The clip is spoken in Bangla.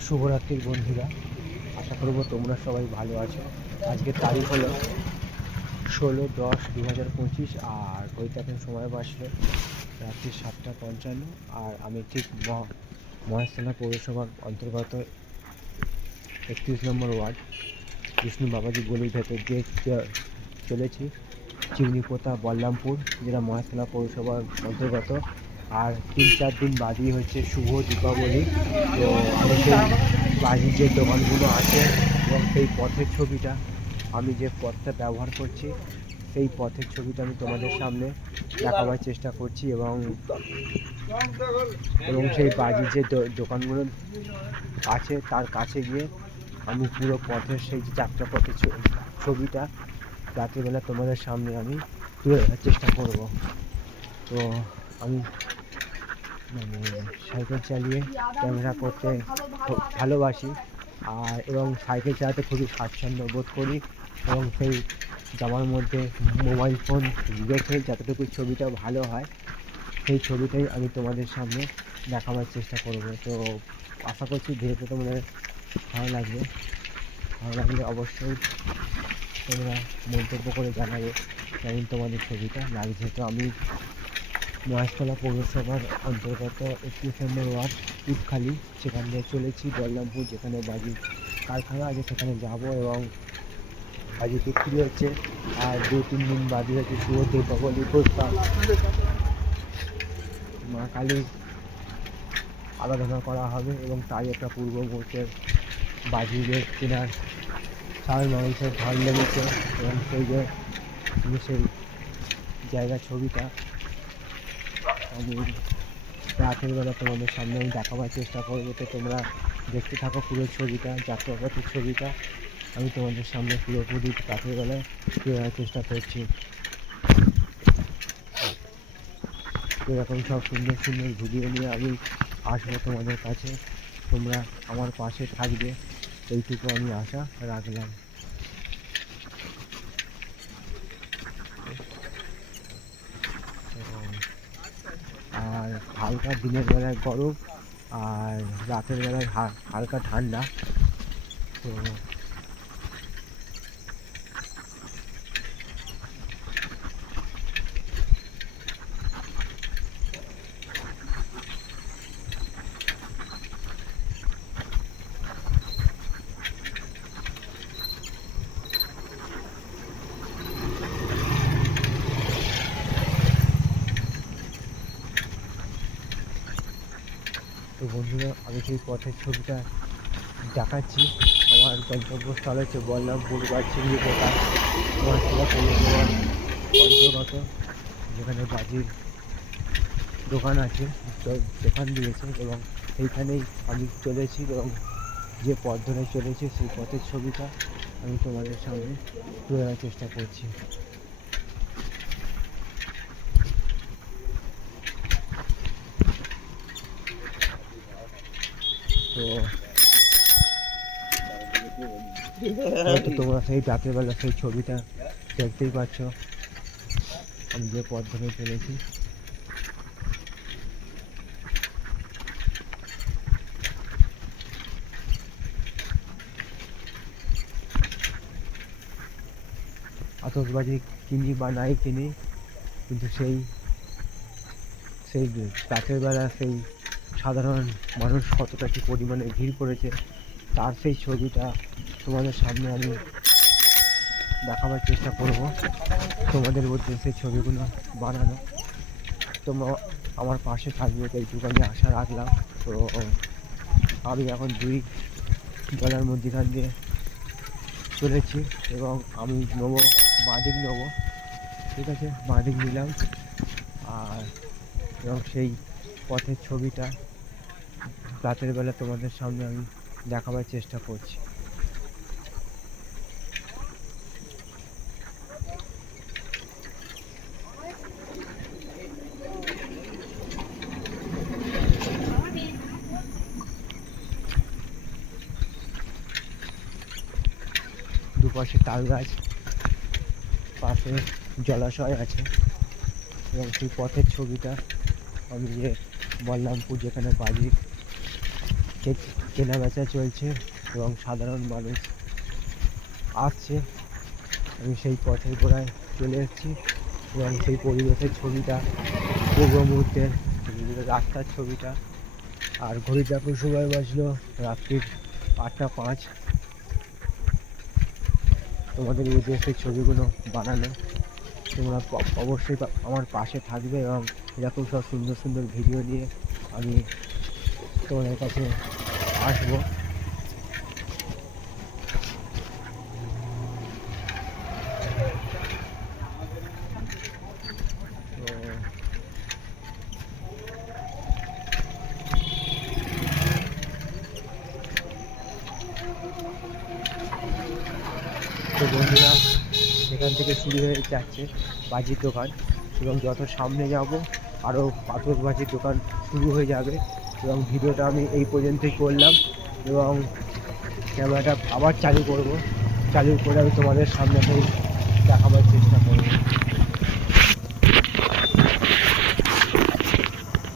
শুভরাত্রির বন্ধুরা, আশা করব তোমরা সবাই ভালো আছো। আজকের তারিখ হলো ষোলো দশ দু হাজার পঁচিশ, আর ঘড়িতে এখন সময় বাসলো রাত্রি সাতটা পঞ্চান্ন, আর আমি ঠিক ম- মহেশতলা পৌরসভার অন্তর্গত একত্রিশ নম্বর ওয়ার্ড, বিষ্ণু বাবাজি গলির ভেতর চ- চলেছি। চিমনিপোতা, বল্লামপুর, যেটা মহেশতলা পৌরসভার অন্তর্গত। আর তিন চার দিন বাদই হচ্ছে শুভ দীপাবলি। তো আমি সেই বাড়ির যে দোকানগুলো আছে এবং সেই পথের ছবিটা আমি যে পথটা ব্যবহার করছি, সেই পথের ছবিটা আমি তোমাদের সামনে দেখাবার চেষ্টা করছি এবং এবং সেই বাড়ির যে দোকানগুলো আছে, তার কাছে গিয়ে আমি পুরো পথের সেই যে যাত্রা পথের ছবিটা রাত্রিবেলা তোমাদের সামনে আমি তুলে ধরার চেষ্টা করব। তো আমি সাইকেল চালিয়ে ক্যামেরা করতে খুব ভালোবাসি আর এবং সাইকেল চালাতে খুবই স্বাচ্ছন্দ্য বোধ করি এবং সেই জামার মধ্যে মোবাইল ফোন রেখে যতটুকু ছবিটা ভালো হয়, সেই ছবিটাই আমি তোমাদের সামনে দেখাবার চেষ্টা করব। তো আশা করছি ভিডিওটা তোমাদের ভালো লাগবে। ভালো লাগলে অবশ্যই তোমরা মন্তব্য করে জানাবে কেমন তোমাদের ছবিটা। লাগছে তো আমি মহেশতলা পৌরসভার অন্তর্গত একত্রিশ নম্বর ওয়ার্ড ইটখালি সেখান দিয়ে চলেছি বলরামপুর যেখানে বাজি কারখানা আছে, সেখানে যাব এবং বাজি বিক্রি হচ্ছে। আর দু, তিন দিন বাদই হচ্ছে শুভ দীপাবলি প্রস্তাব মা কালী আরাধনা করা হবে এবং তাই একটা পূর্ব মুহূর্তের বাজিদের কেনার চাল মানুষের ঝড় লেগেছে। এবং সেই যে সেই জায়গার ছবিটা আমি রাতের বেলা তোমাদের সামনে আমি দেখাবার চেষ্টা করব। তো তোমরা দেখতে থাকো পুরো ছবিটা, যাত্রাপথের ছবিটা। আমি তোমাদের সামনে পুরোপুরি রাতের বেলায় তুলে চেষ্টা করছি। এরকম সব সুন্দর সুন্দর ভিডিও নিয়ে আমি আসব তোমাদের কাছে। তোমরা আমার পাশে থাকবে। এইটুকু আমি আশা রাখলাম তো আর হালকা দিনের বেলায় গরম আর রাতের বেলায় হালকা ঠান্ডা। তো বন্ধুরা, আমি সেই পথের ছবিটা দেখাচ্ছি। আমার গন্তব্যস্থল হচ্ছে বল্লভপুর বা মহাসভা অন্তর্গত যেখানে বাজির দোকান আছে দোকান দিয়েছে এবং সেইখানেই আমি চলেছি এবং যে পথ ধরে চলেছি সেই পথের ছবিটা আমি তোমাদের সামনে তুলে চেষ্টা করছি। তো হয়তো তোমরা সেই রাতের বেলা সেই ছবিটা দেখতেই পাচ্ছ আমি যে পথ ধরে চলেছি আতসবাজি কিনি বা নাই কিনি কিন্তু সেই সেই রাতের বেলা সেই সাধারণ মানুষ কতটা কি পরিমাণে ভিড় করেছে, তার সেই ছবিটা তোমাদের সামনে আমি দেখাবার চেষ্টা করব। তোমাদের মধ্যে সেই ছবিগুলো বানানো। তোমরা আমার পাশে থাকবে তো এইটুকু আমি আশা রাখলাম। তো আমি এখন দুই জলের মধ্যখান দিয়ে চলেছি এবং আমি নেব, বাঁদিক নেব। ঠিক আছে? বাঁদিক নিলাম। আর এবং সেই পথের ছবিটা রাতের বেলা তোমাদের সামনে আমি দেখাবার চেষ্টা করছি। দুপাশে তাল গাছ, পাশে জলাশয় আছে এবং সেই পথের ছবিটা আমি যে বললামপুর যেখানে বাজি কে- কেনা বেচা চলছে এবং সাধারণ মানুষ আসছে আমি সেই পথের গোড়ায় চলে এসেছি এবং সেই পরিবেশের ছবিটা, পূর্ব মুহূর্তের রাস্তার ছবিটা আর ঘড়ির এখন সময় বাজলো রাত্রির আটটা পাঁচ। তোমাদের উদ্দেশ্যে ছবিগুলো বানানো তোমরা অবশ্যই আমার পাশে থাকবে এবং এরকম সব সুন্দর সুন্দর ভিডিও নিয়ে আমি তোমাদের কাছে আসব। বন্ধুরা সেখান থেকে শুরু হয়ে যাচ্ছে বাজির দোকান এবং যত সামনে যাব আরও পাথর বাজির দোকান শুরু হয়ে যাবে। এবং ভিডিওটা আমি এই পর্যন্তই করলাম এবং ক্যামেরাটা আবার চালু করব। চালু করে আমি তোমাদের সামনে দেখাবার চেষ্টা